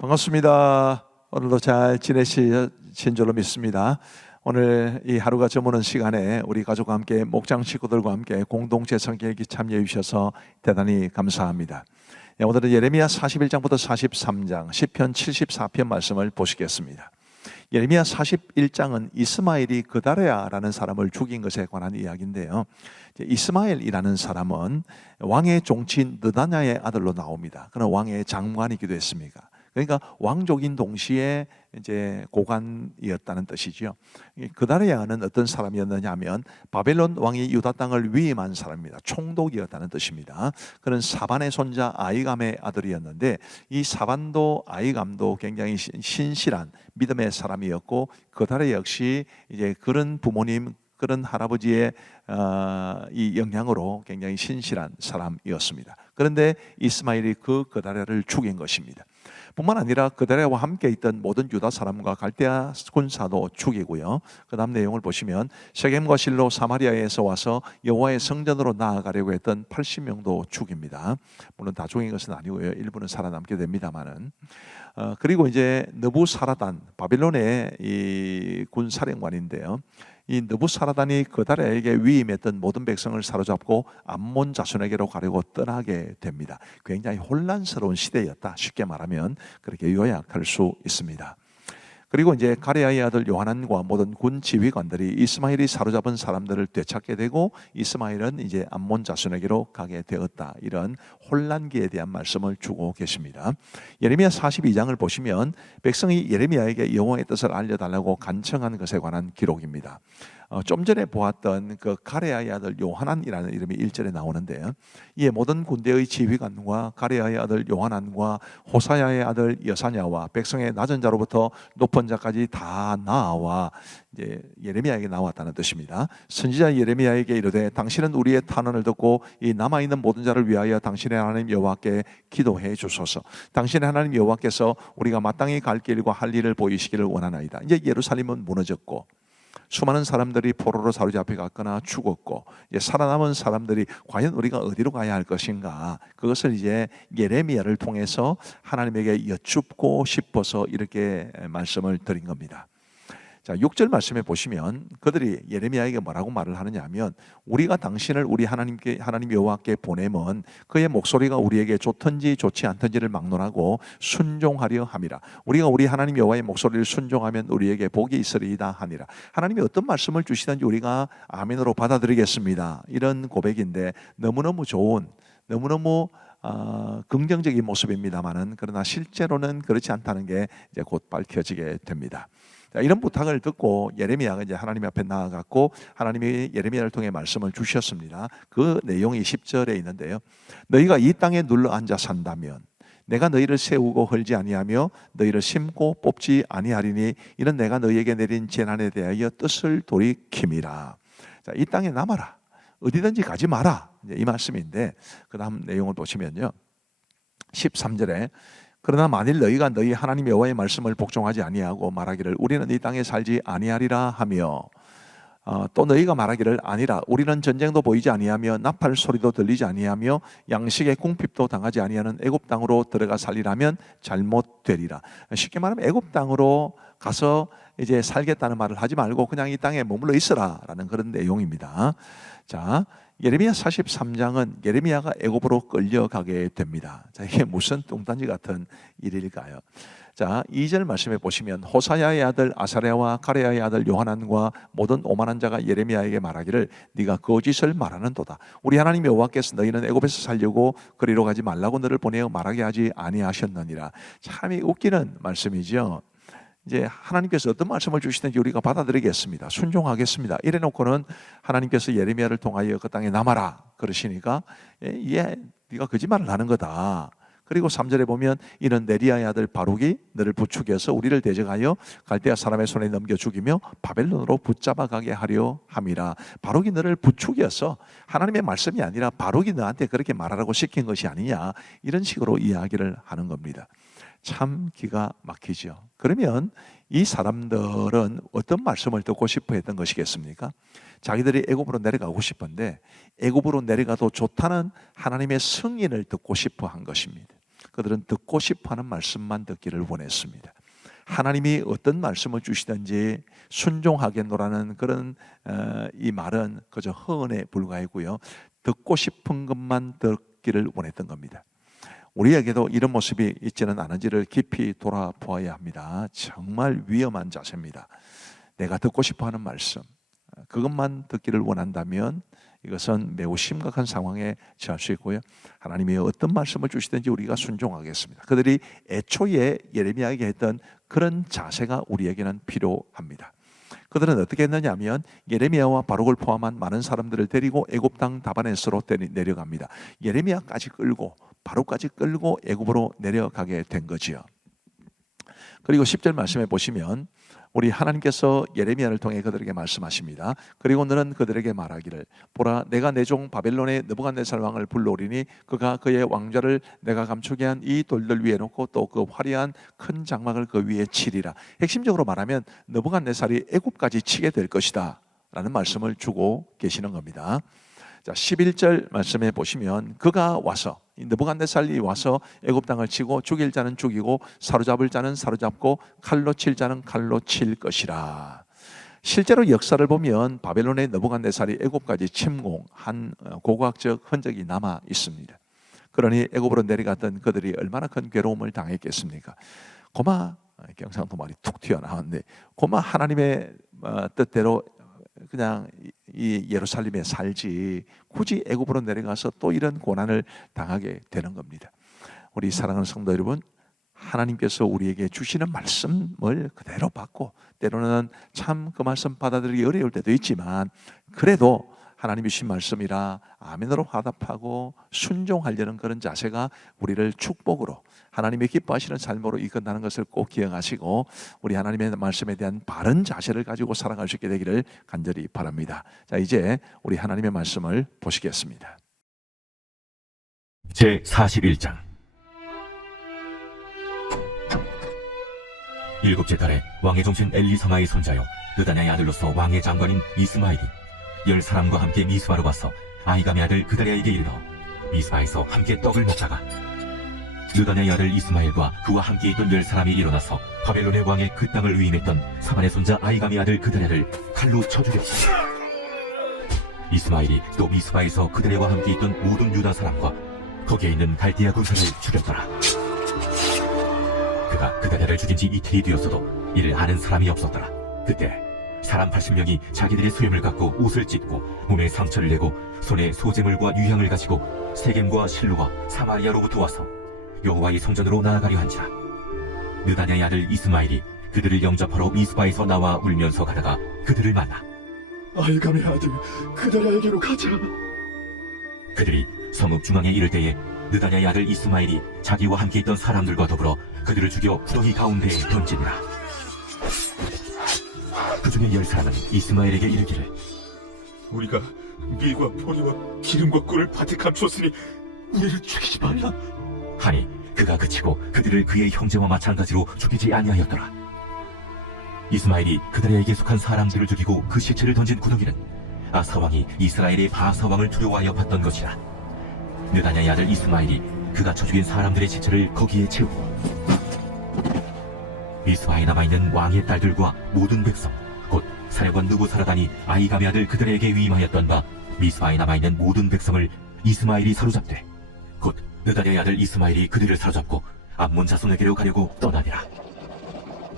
반갑습니다. 오늘도 잘 지내신 줄로 믿습니다. 오늘 이 하루가 저무는 시간에 우리 가족과 함께 목장 식구들과 함께 공동체 성경일기 참여해 주셔서 대단히 감사합니다. 오늘은 예레미야 41장부터 43장, 시편 74편 말씀을 보시겠습니다. 예레미야 41장은 이스마엘이 그다레아라는 사람을 죽인 것에 관한 이야기인데요. 이스마엘이라는 사람은 왕의 종친 느다냐의 아들로 나옵니다. 그는 왕의 장관이기도 했습니다. 그러니까 왕족인 동시에 이제 고관이었다는 뜻이죠. 그다레아는 어떤 사람이었느냐 하면 바벨론 왕이 유다 땅을 위임한 사람입니다. 총독이었다는 뜻입니다. 그는 사반의 손자 아이감의 아들이었는데 이 사반도 아이감도 굉장히 신실한 믿음의 사람이었고 그다레아 역시 이제 그런 부모님 그런 할아버지의 이 영향으로 굉장히 신실한 사람이었습니다. 그런데 이스마엘이 그다레아를 죽인 것입니다. 뿐만 아니라 그다레아와 함께 있던 모든 유다 사람과 갈대아 군사도 죽이고요. 그 다음 내용을 보시면 세겜과 실로 사마리아에서 와서 여호와의 성전으로 나아가려고 했던 80명도 죽입니다. 물론 다 죽인 것은 아니고요. 일부는 살아남게 됩니다만은. 그리고 이제 느부사라단 바빌론의 이 군사령관인데요. 이 느부사라단이 그다레아에게 위임했던 모든 백성을 사로잡고 암몬 자손에게로 가려고 떠나게 됩니다. 굉장히 혼란스러운 시대였다. 쉽게 말하면 그렇게 요약할 수 있습니다. 그리고 이제 가레아의 아들 요하난과 모든 군 지휘관들이 이스마엘이 사로잡은 사람들을 되찾게 되고 이스마엘은 이제 암몬 자손에게로 가게 되었다. 이런 혼란기에 대한 말씀을 주고 계십니다. 예레미야 42장을 보시면 백성이 예레미야에게 여호와의 뜻을 알려달라고 간청한 것에 관한 기록입니다. 좀 전에 보았던 그 가레아의 아들 요하난이라는 이름이 1절에 나오는데요. 이에 모든 군대의 지휘관과 가레아의 아들 요하난과 호사야의 아들 여사냐와 백성의 낮은 자로부터 높은 자까지 다 나와 이제 예레미야에게 나왔다는 뜻입니다. 선지자 예레미야에게 이르되 당신은 우리의 탄원을 듣고 이 남아 있는 모든 자를 위하여 당신의 하나님 여호와께 기도해 주소서. 당신의 하나님 여호와께서 우리가 마땅히 갈 길과 할 일을 보이시기를 원하나이다. 이제 예루살렘은 무너졌고 수많은 사람들이 포로로 사로잡혀 갔거나 죽었고 이제 살아남은 사람들이 과연 우리가 어디로 가야 할 것인가, 그것을 이제 예레미야를 통해서 하나님에게 여쭙고 싶어서 이렇게 말씀을 드린 겁니다. 자, 6절 말씀에 보시면 그들이 예레미야에게 뭐라고 말을 하느냐 하면 우리가 당신을 우리 하나님 여호와께 보내면 그의 목소리가 우리에게 좋든지 좋지 않든지를 막론하고 순종하려 함이라. 우리가 우리 하나님 여호와의 목소리를 순종하면 우리에게 복이 있으리이다 하니라. 하나님이 어떤 말씀을 주시든지 우리가 아멘으로 받아들이겠습니다. 이런 고백인데 너무너무 좋은, 너무너무 긍정적인 모습입니다만은 그러나 실제로는 그렇지 않다는 게 이제 곧 밝혀지게 됩니다. 자, 이런 부탁을 듣고 예레미야가 이제 하나님 앞에 나아갔고 하나님이 예레미야를 통해 말씀을 주셨습니다. 그 내용이 10절에 있는데요. 너희가 이 땅에 눌러 앉아 산다면 내가 너희를 세우고 헐지 아니하며 너희를 심고 뽑지 아니하리니 이는 내가 너희에게 내린 재난에 대하여 뜻을 돌이킴이라. 자, 이 땅에 남아라. 어디든지 가지 마라. 이제 이 말씀인데 그 다음 내용을 보시면요. 13절에 그러나 만일 너희가 너희 하나님 여호와의 말씀을 복종하지 아니하고 말하기를 우리는 이 땅에 살지 아니하리라 하며 또 너희가 말하기를 아니라 우리는 전쟁도 보이지 아니하며 나팔 소리도 들리지 아니하며 양식의 궁핍도 당하지 아니하는 애굽 땅으로 들어가 살리라면 잘못되리라. 쉽게 말하면 애굽 땅으로 가서 이제 살겠다는 말을 하지 말고 그냥 이 땅에 머물러 있으라라는 그런 내용입니다. 자, 예레미야 43장은 예레미야가 애굽으로 끌려가게 됩니다. 자, 이게 무슨 뚱딴지 같은 일일까요? 자, 2절 말씀에 보시면 호사야의 아들 아사랴와 가레야의 아들 요하난과 모든 오만한 자가 예레미야에게 말하기를 네가 거짓을 말하는도다. 우리 하나님 여호와께서 너희는 애굽에서 살려고 그리로 가지 말라고 너를 보내어 말하게 하지 아니하셨느니라. 참 웃기는 말씀이죠. 이제 하나님께서 어떤 말씀을 주시든지 우리가 받아들이겠습니다. 순종하겠습니다. 이래놓고는 하나님께서 예레미야를 통하여 그 땅에 남아라 그러시니까 네가 거짓말을 하는 거다. 그리고 3절에 보면 이는 네리야의 아들 바룩이 너를 부추겨서 우리를 대적하여 갈대아 사람의 손에 넘겨 죽이며 바벨론으로 붙잡아 가게 하려 함이라. 바룩이 너를 부추겨서 하나님의 말씀이 아니라 바룩이 너한테 그렇게 말하라고 시킨 것이 아니냐, 이런 식으로 이야기를 하는 겁니다. 참 기가 막히죠. 그러면 이 사람들은 어떤 말씀을 듣고 싶어 했던 것이겠습니까? 자기들이 애굽으로 내려가고 싶은데 애굽으로 내려가도 좋다는 하나님의 승인을 듣고 싶어 한 것입니다. 그들은 듣고 싶어하는 말씀만 듣기를 원했습니다. 하나님이 어떤 말씀을 주시든지 순종하겠노라는 그런 이 말은 그저 허언에 불과했고요. 듣고 싶은 것만 듣기를 원했던 겁니다. 우리에게도 이런 모습이 있지는 않은지를 깊이 돌아보아야 합니다. 정말 위험한 자세입니다. 내가 듣고 싶어하는 말씀, 그것만 듣기를 원한다면 이것은 매우 심각한 상황에 처할 수 있고요. 하나님이 어떤 말씀을 주시든지 우리가 순종하겠습니다. 그들이 애초에 예레미야에게 했던 그런 자세가 우리에게는 필요합니다. 그들은 어떻게 했느냐 하면 예레미야와 바룩을 포함한 많은 사람들을 데리고 애굽 땅 다바네스로 내려갑니다. 예레미야까지 끌고 바룩까지 끌고 애굽으로 내려가게 된 거지요. 그리고 10절 말씀에 보시면 우리 하나님께서 예레미야를 통해 그들에게 말씀하십니다. 그리고 너는 그들에게 말하기를 보라 내가 내 종 바벨론의 느부갓네살 왕을 불러오리니 그가 그의 왕좌를 내가 감추게 한 이 돌들 위에 놓고 또 그 화려한 큰 장막을 그 위에 치리라. 핵심적으로 말하면 느부갓네살이 애굽까지 치게 될 것이다 라는 말씀을 주고 계시는 겁니다. 자, 11절 말씀에 보시면 그가 와서 느부갓네살이 와서 애굽 땅을 치고 죽일 자는 죽이고 사로잡을 자는 사로잡고 칼로 칠 자는 칼로 칠 것이라. 실제로 역사를 보면 바벨론의 느부갓네살이 애굽까지 침공한 고고학적 흔적이 남아 있습니다. 그러니 애굽으로 내려갔던 그들이 얼마나 큰 괴로움을 당했겠습니까? 고마 경상도 말이 툭 튀어나왔는데 고마 하나님의 뜻대로 그냥 이 예루살렘에 살지 굳이 애굽으로 내려가서 또 이런 고난을 당하게 되는 겁니다. 우리 사랑하는 성도 여러분, 하나님께서 우리에게 주시는 말씀을 그대로 받고 때로는 참 그 말씀 받아들이기 어려울 때도 있지만 그래도 하나님이 주신 말씀이라 아멘으로 화답하고 순종하려는 그런 자세가 우리를 축복으로 하나님의 기뻐하시는 삶으로 이끈다는 것을 꼭 기억하시고 우리 하나님의 말씀에 대한 바른 자세를 가지고 살아갈 수 있게 되기를 간절히 바랍니다. 자, 이제 우리 하나님의 말씀을 보시겠습니다. 제41장 일곱째 달에 왕의 종신 엘리사마의 손자요 느다냐의 아들로서 왕의 장관인 이스마엘이 10사람과 함께 미스바로 가서 아히감의 아들 그다랴에게 이르러 미스바에서 함께 떡을 먹다가 느다냐의 아들 이스마엘과 그와 함께 있던 10사람이 일어나서 바벨론의 왕의 그 땅을 위임했던 사반의 손자 아히감의 아들 그다랴를 칼로 쳐 죽였으니 이스마엘이 또 미스바에서 그다랴와 함께 있던 모든 유다 사람과 거기에 있는 갈대아 군사를 죽였더라. 그가 그다랴를 죽인 지 이틀이 되었어도 이를 아는 사람이 없었더라. 그때 사람 80명이 자기들의 수염을 깎고 옷을 찢고 몸에 상처를 내고 손에 소재물과 유향을 가지고 세겜과 실로와 사마리아로부터 와서 여호와의 성전으로 나아가려 한지라. 느다냐의 아들 이스마엘이 그들을 영접하러 미스바에서 나와 울면서 가다가 그들을 만나 아히감의 아들 그다랴에게로 가자. 그들이 성읍 중앙에 이를 때에 느다냐의 아들 이스마엘이 자기와 함께 있던 사람들과 더불어 그들을 죽여 구덩이 가운데에 던지니라. 그 중에 10사람은 이스마엘에게 이르기를 우리가 밀과 보리와 기름과 꿀을 밭에 감추었으니 우리를 죽이지 말라 하니 그가 그치고 그들을 그의 형제와 마찬가지로 죽이지 아니하였더라. 이스마엘이 그들에게 속한 사람들을 죽이고 그 시체를 던진 구덩이는 아사왕이 이스라엘의 바사왕을 두려워하여 봤던 것이라. 느다냐의 아들 이스마엘이 그가 쳐 죽인 사람들의 시체를 거기에 채우고 미스바에 남아있는 왕의 딸들과 모든 백성 곧 사령관 느부사라단이 아히감의 아들 그들에게 위임하였던 바 미스바에 남아있는 모든 백성을 이스마엘이 사로잡되 곧 느다냐의 아들 이스마엘이 그들을 사로잡고 암몬 자손에게로 가려고 떠나니라.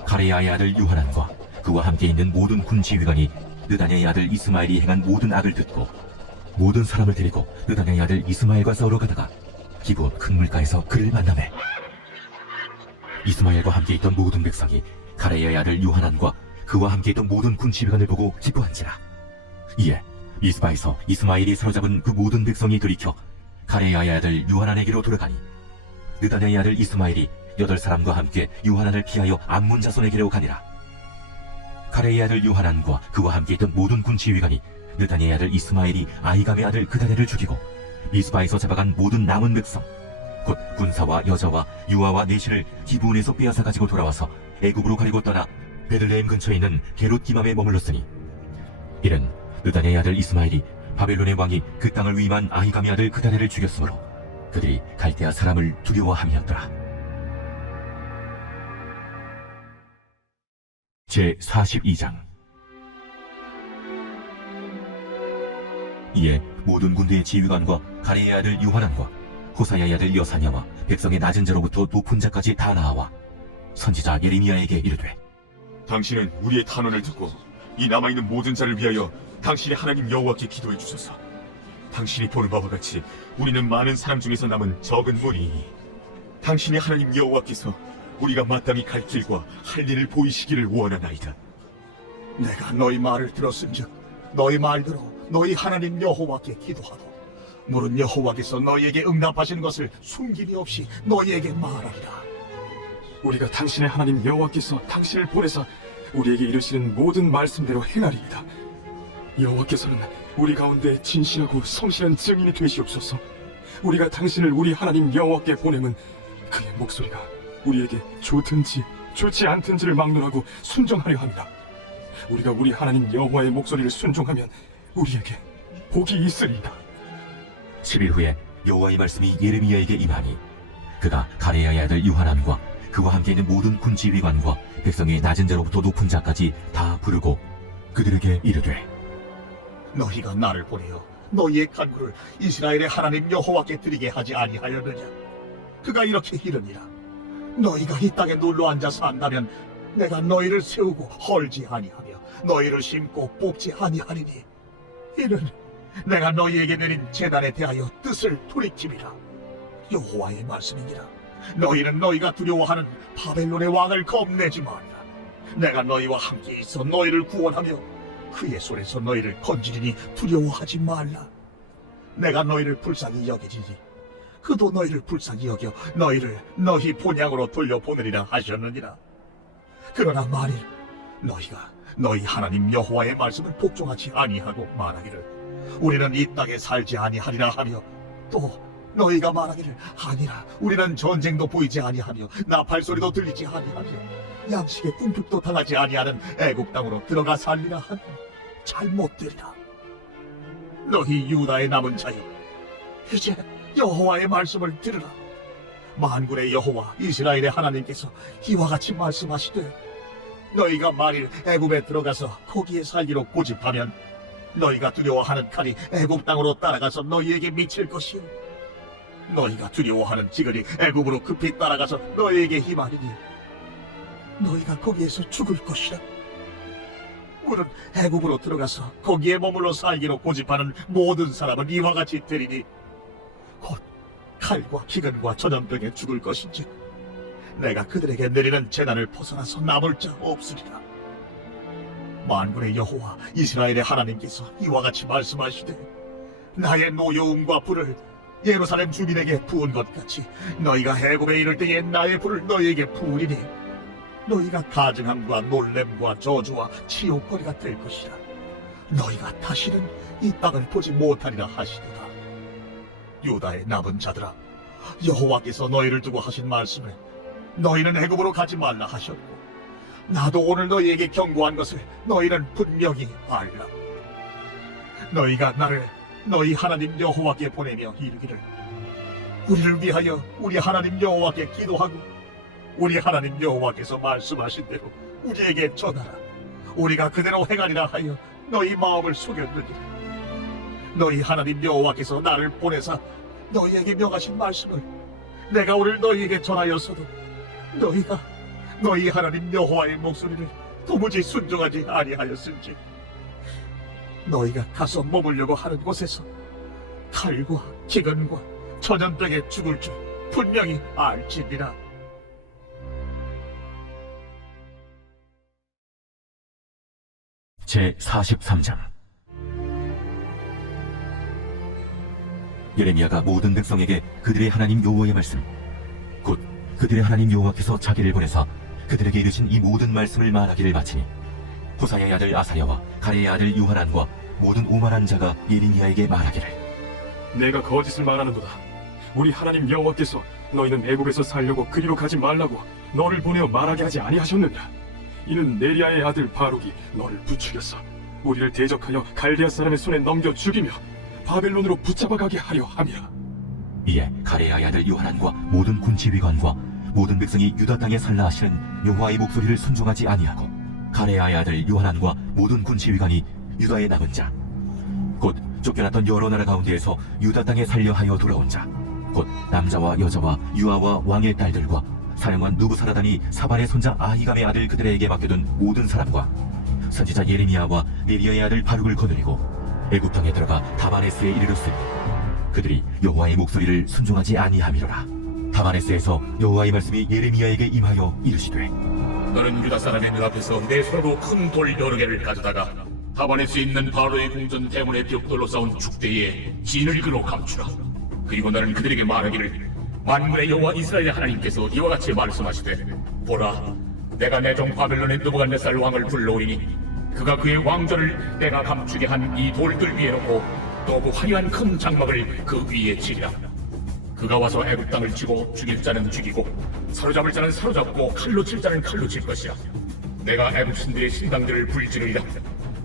가레야의 아들 유하난과 그와 함께 있는 모든 군 지휘관이 느다냐의 아들 이스마엘이 행한 모든 악을 듣고 모든 사람을 데리고 느다냐의 아들 이스마엘과 싸우러 가다가 기브온 큰 물가에서 그를 만나매 이스마엘과 함께 있던 모든 백성이 가레야의 아들 유하난과 그와 함께 있던 모든 군 지휘관을 보고 기뻐한지라. 이에 미스바에서 이스마엘이 사로잡은 그 모든 백성이 돌이켜 가레야의 아들 유하난에게로 돌아가니 느다냐의 아들 이스마엘이 8사람과 함께 유하난을 피하여 암몬 자손에게로 가니라. 가레야의 아들 유하난과 그와 함께 있던 모든 군 지휘관이 느다냐의 아들 이스마엘이 아히감의 아들 그다랴를 죽이고 미스바에서 잡아간 모든 남은 백성 곧 군사와 여자와 유아와 내시를 기브온에서 빼앗아 가지고 돌아와서 애굽으로 가리고 떠나 베들레헴 근처에 있는 게롯 기맘에 머물렀으니 이는 느다냐의 아들 이스마엘이 바벨론의 왕이 그 땅을 위임한 아히감의 아들 그다랴를 죽였으므로 그들이 갈대아 사람을 두려워함이었더라. 제 42장. 이에 모든 군대의 지휘관과 가레의 아들 요하난과 호사야의 아들 여사냐와 백성의 낮은 자로부터 높은 자까지 다 나와 선지자 예레미야에게 이르되, 당신은 우리의 탄원을 듣고 이 남아있는 모든 자를 위하여 당신의 하나님 여호와께 기도해 주소서. 당신이 보는 바와 같이 우리는 많은 사람 중에서 남은 적은 무리이니 당신의 하나님 여호와께서 우리가 마땅히 갈 길과 할 일을 보이시기를 원하나이다. 내가 너희 말을 들었은즉 너희 말대로 너희 하나님 여호와께 기도하고 물은 여호와께서 너희에게 응답하시는 것을 숨김이 없이 너희에게 말하리라. 우리가 당신의 하나님 여호와께서 당신을 보내사 우리에게 이르시는 모든 말씀대로 행하리이다. 여호와께서는 우리 가운데 진실하고 성실한 증인이 되시옵소서. 우리가 당신을 우리 하나님 여호와께 보내면 그의 목소리가 우리에게 좋든지 좋지 않든지를 막론하고 순종하려 합니다. 우리가 우리 하나님 여호와의 목소리를 순종하면 우리에게 복이 있으리이다. 10일 후에 여호와의 말씀이 예레미야에게 임하니 그가 가레야의 아들 요하난과 그와 함께 있는 모든 군 지휘관과 백성의 낮은 자로부터 높은 자까지 다 부르고 그들에게 이르되, 너희가 나를 보내어 너희의 간구를 이스라엘의 하나님 여호와께 드리게 하지 아니하였느냐. 그가 이렇게 이르니라. 너희가 이 땅에 눌러 앉아 산다면 내가 너희를 세우고 헐지 아니하며 너희를 심고 뽑지 아니하리니 이는 내가 너희에게 내린 제단에 대하여 뜻을 돌이킴이라. 여호와의 말씀이니라. 너희는 너희가 두려워하는 바벨론의 왕을 겁내지 말라. 내가 너희와 함께 있어 너희를 구원하며 그의 손에서 너희를 건지리니 두려워하지 말라. 내가 너희를 불쌍히 여기리니 그도 너희를 불쌍히 여겨 너희를 너희 본향으로 돌려보내리라 하셨느니라. 그러나 만일 너희가 너희 하나님 여호와의 말씀을 복종하지 아니하고 말하기를 우리는 이 땅에 살지 아니하리라 하며 또 너희가 말하기를 아니라 우리는 전쟁도 보이지 아니하며 나팔소리도 들리지 아니하며 양식의 궁핍도 당하지 아니하는 애국 땅으로 들어가 살리라 하니 잘못되리라. 너희 유다의 남은 자여, 이제 여호와의 말씀을 들으라. 만군의 여호와 이스라엘의 하나님께서 이와 같이 말씀하시되 너희가 만일 애굽에 들어가서 거기에 살기로 고집하면 너희가 두려워하는 칼이 애굽 땅으로 따라가서 너희에게 미칠 것이요 너희가 두려워하는 지글이 애굽으로 급히 따라가서 너희에게 힘하리니 너희가 거기에서 죽을 것이라. 물은 애굽으로 들어가서 거기에 머물러 살기로 고집하는 모든 사람은 이와 같이 되리니 곧 칼과 기근과 전염병에 죽을 것인지 내가 그들에게 내리는 재난을 벗어나서 남을 자 없으리라. 만군의 여호와 이스라엘의 하나님께서 이와 같이 말씀하시되 나의 노여움과 불을 예루살렘 주민에게 부은 것 같이 너희가 애굽에 이를 때에 나의 불을 너희에게 부으리니 너희가 가증함과 놀램과 저주와 치욕거리가 될 것이라. 너희가 다시는 이 땅을 보지 못하리라 하시도다. 유다의 남은 자들아, 여호와께서 너희를 두고 하신 말씀을 너희는 애굽으로 가지 말라 하셨고 나도 오늘 너희에게 경고한 것을 너희는 분명히 알라. 너희가 나를 너희 하나님 여호와께 보내며 이르기를 우리를 위하여 우리 하나님 여호와께 기도하고 우리 하나님 여호와께서 말씀하신 대로 우리에게 전하라. 우리가 그대로 행하리라 하여 너희 마음을 속였느니라. 너희 하나님 여호와께서 나를 보내사 너희에게 명하신 말씀을 내가 오늘 너희에게 전하였어도 너희가 너희 하나님 여호와의 목소리를 도무지 순종하지 아니하였은지 너희가 가서 머물려고 하는 곳에서 칼과 기근과 전염병에 죽을 줄 분명히 알지니라. 제 43장. 예레미야가 모든 백성에게 그들의 하나님 여호와의 말씀 곧 그들의 하나님 여호와께서 자기를 보내사 그들에게 이르신 이 모든 말씀을 말하기를 마치니 호사야의 아들 아사야와 가레의 아들 요하난과 모든 오만한 자가 예레미야에게 말하기를 내가 거짓을 말하는도다. 우리 하나님 여호와께서 너희는 애굽에서 살려고 그리로 가지 말라고 너를 보내어 말하게 하지 아니하셨느냐. 이는 네리아의 아들 바룩이 너를 부추겼어 우리를 대적하여 갈대아 사람의 손에 넘겨 죽이며 바벨론으로 붙잡아가게 하려 함이라. 이에 가레야의 아들 요하난과 모든 군 지휘관과 모든 백성이 유다 땅에 살라 하시는 여호와의 목소리를 순종하지 아니하고 가레야의 아들 요하난과 모든 군 지휘관이 유다에 남은 자 곧 쫓겨났던 여러 나라 가운데에서 유다 땅에 살려 하여 돌아온 자 곧 남자와 여자와 유아와 왕의 딸들과 사령관 누부사라단이 사반의 손자 아히감의 아들 그들에게 맡겨둔 모든 사람과 선지자 예레미야와 네리야의 아들 바룩을 거느리고 애굽 땅에 들어가 다마네스에 이르렀으니 그들이 여호와의 목소리를 순종하지 아니함이로라. 다마네스에서 여호와의 말씀이 예레미야에게 임하여 이르시되 너는 유다 사람의 눈앞에서 내 손으로 큰 돌 여러 개를 가져다가 하바네스에 있는 바로의 궁전 대문의 벽돌로 쌓은 축대에 진을 그로 감추라. 그리고 너는 그들에게 말하기를 만군의 여호와 이스라엘의 하나님께서 이와 같이 말씀하시되 보라 내가 내 종 바벨론의 느부갓네살 왕을 불러오리니 그가 그의 왕좌를 내가 감추게 한 이 돌들 위에 놓고 또 그 화려한 큰 장막을 그 위에 치리라. 그가 와서 애굽 땅을 치고 죽일 자는 죽이고 사로잡을 자는 사로잡고 칼로 칠 자는 칼로 칠 것이라. 내가 애굽 신들의 신당들을 불지르리라.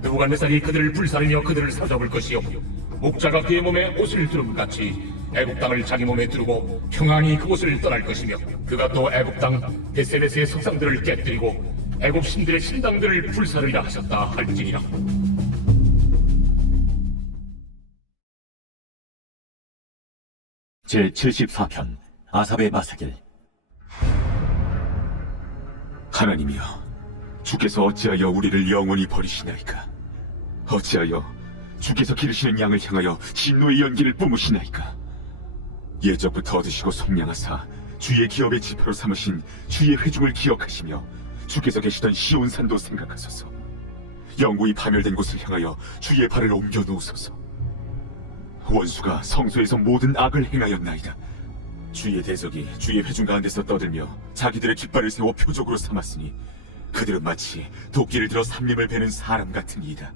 느부갓네살이 그들을 불사르며 그들을 사로잡을 것이요 목자가 그의 몸에 옷을 두름같이 애굽 땅을 자기 몸에 두르고 평안히 그곳을 떠날 것이며 그가 또 애굽 땅 베세메스의 석상들을 깨뜨리고 애굽 신들의 신당들을 불사르리라 하셨다 할지니라. 제74편 아삽의 마사길. 하나님이여, 주께서 어찌하여 우리를 영원히 버리시나이까? 어찌하여 주께서 기르시는 양을 향하여 진노의 연기를 뿜으시나이까? 예적부터 얻으시고 속량하사 주의 기업의 지표로 삼으신 주의 회중을 기억하시며 주께서 계시던 시온산도 생각하소서. 영구히 파멸된 곳을 향하여 주의 발을 옮겨 놓으소서. 원수가 성소에서 모든 악을 행하였나이다. 주의 대적이 주의 회중 가운데서 떠들며 자기들의 깃발을 세워 표적으로 삼았으니 그들은 마치 도끼를 들어 삼림을 베는 사람 같으니이다.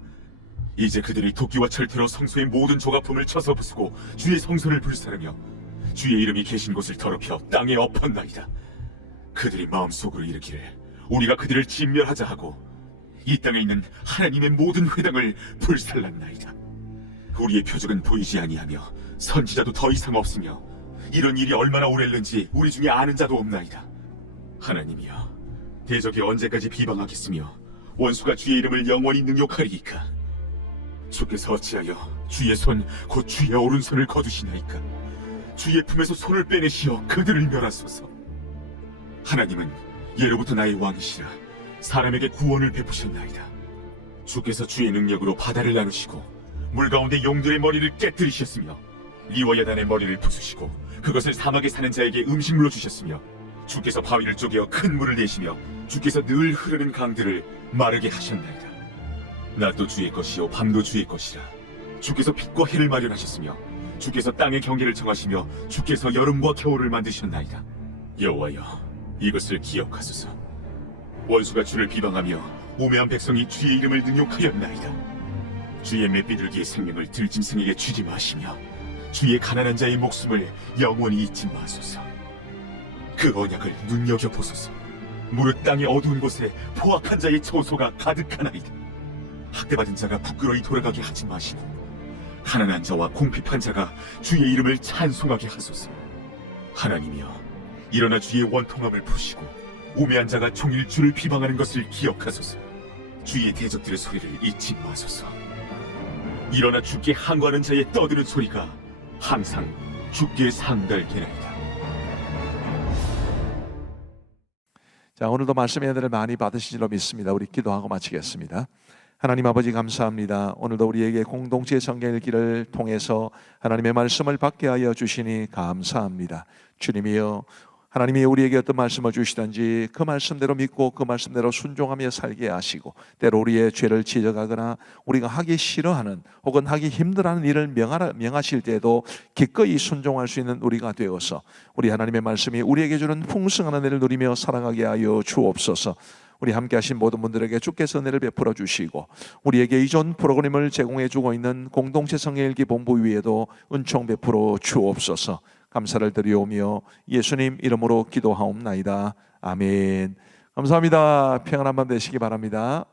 이제 그들이 도끼와 철퇴로 성소의 모든 조각품을 쳐서 부수고 주의 성소를 불사르며 주의 이름이 계신 곳을 더럽혀 땅에 엎었나이다. 그들이 마음속으로 이르기를 우리가 그들을 진멸하자 하고 이 땅에 있는 하나님의 모든 회당을 불살랐나이다. 우리의 표적은 보이지 아니하며 선지자도 더 이상 없으며 이런 일이 얼마나 오랬는지 우리 중에 아는 자도 없나이다. 하나님이여, 대적이 언제까지 비방하겠으며 원수가 주의 이름을 영원히 능욕하리이까? 주께서 어찌하여 주의 손 곧 주의 오른손을 거두시나이까? 주의 품에서 손을 빼내시어 그들을 멸하소서. 하나님은 예로부터 나의 왕이시라 사람에게 구원을 베푸셨나이다. 주께서 주의 능력으로 바다를 나누시고 물 가운데 용들의 머리를 깨뜨리셨으며 리워야단의 머리를 부수시고 그것을 사막에 사는 자에게 음식물로 주셨으며 주께서 바위를 쪼개어 큰 물을 내시며 주께서 늘 흐르는 강들을 마르게 하셨나이다. 낮도 주의 것이요 밤도 주의 것이라. 주께서 빛과 해를 마련하셨으며 주께서 땅의 경계를 정하시며 주께서 여름과 겨울을 만드셨나이다. 여호와여, 이것을 기억하소서. 원수가 주를 비방하며 우매한 백성이 주의 이름을 능욕하였나이다. 주의 맷비둘기의 생명을 들짐승에게 주지 마시며 주의 가난한 자의 목숨을 영원히 잊지 마소서. 그 언약을 눈여겨보소서. 무릇 땅의 어두운 곳에 포악한 자의 처소가 가득하나이다. 학대받은 자가 부끄러이 돌아가게 하지 마시고 가난한 자와 궁핍한 자가 주의 이름을 찬송하게 하소서. 하나님이여, 일어나 주의 원통함을 푸시고 우매한 자가 종일 주를 비방하는 것을 기억하소서. 주의 대적들의 소리를 잊지 마소서. 일어나 주께 항거하는 자의 떠드는 소리가 항상 주께 상달되나이다. 자, 오늘도 말씀의 은혜를 많이 받으신 줄로 믿습니다. 우리 기도하고 마치겠습니다. 하나님 아버지 감사합니다. 오늘도 우리에게 공동체 성경 읽기를 통해서 하나님의 말씀을 받게 하여 주시니 감사합니다. 주님이여, 하나님이 우리에게 어떤 말씀을 주시든지 그 말씀대로 믿고 그 말씀대로 순종하며 살게 하시고 때로 우리의 죄를 지적하거나 우리가 하기 싫어하는 혹은 하기 힘들어하는 일을 명하실 때에도 기꺼이 순종할 수 있는 우리가 되어서 우리 하나님의 말씀이 우리에게 주는 풍성한 은혜를 누리며 살아가게 하여 주옵소서. 우리 함께 하신 모든 분들에게 주께서 은혜를 베풀어 주시고 우리에게 이전 프로그램을 제공해 주고 있는 공동체 성경읽기 본부 위에도 은총 베풀어 주옵소서. 감사를 드리오며 예수님 이름으로 기도하옵나이다. 아멘. 감사합니다. 평안한 밤 되시기 바랍니다.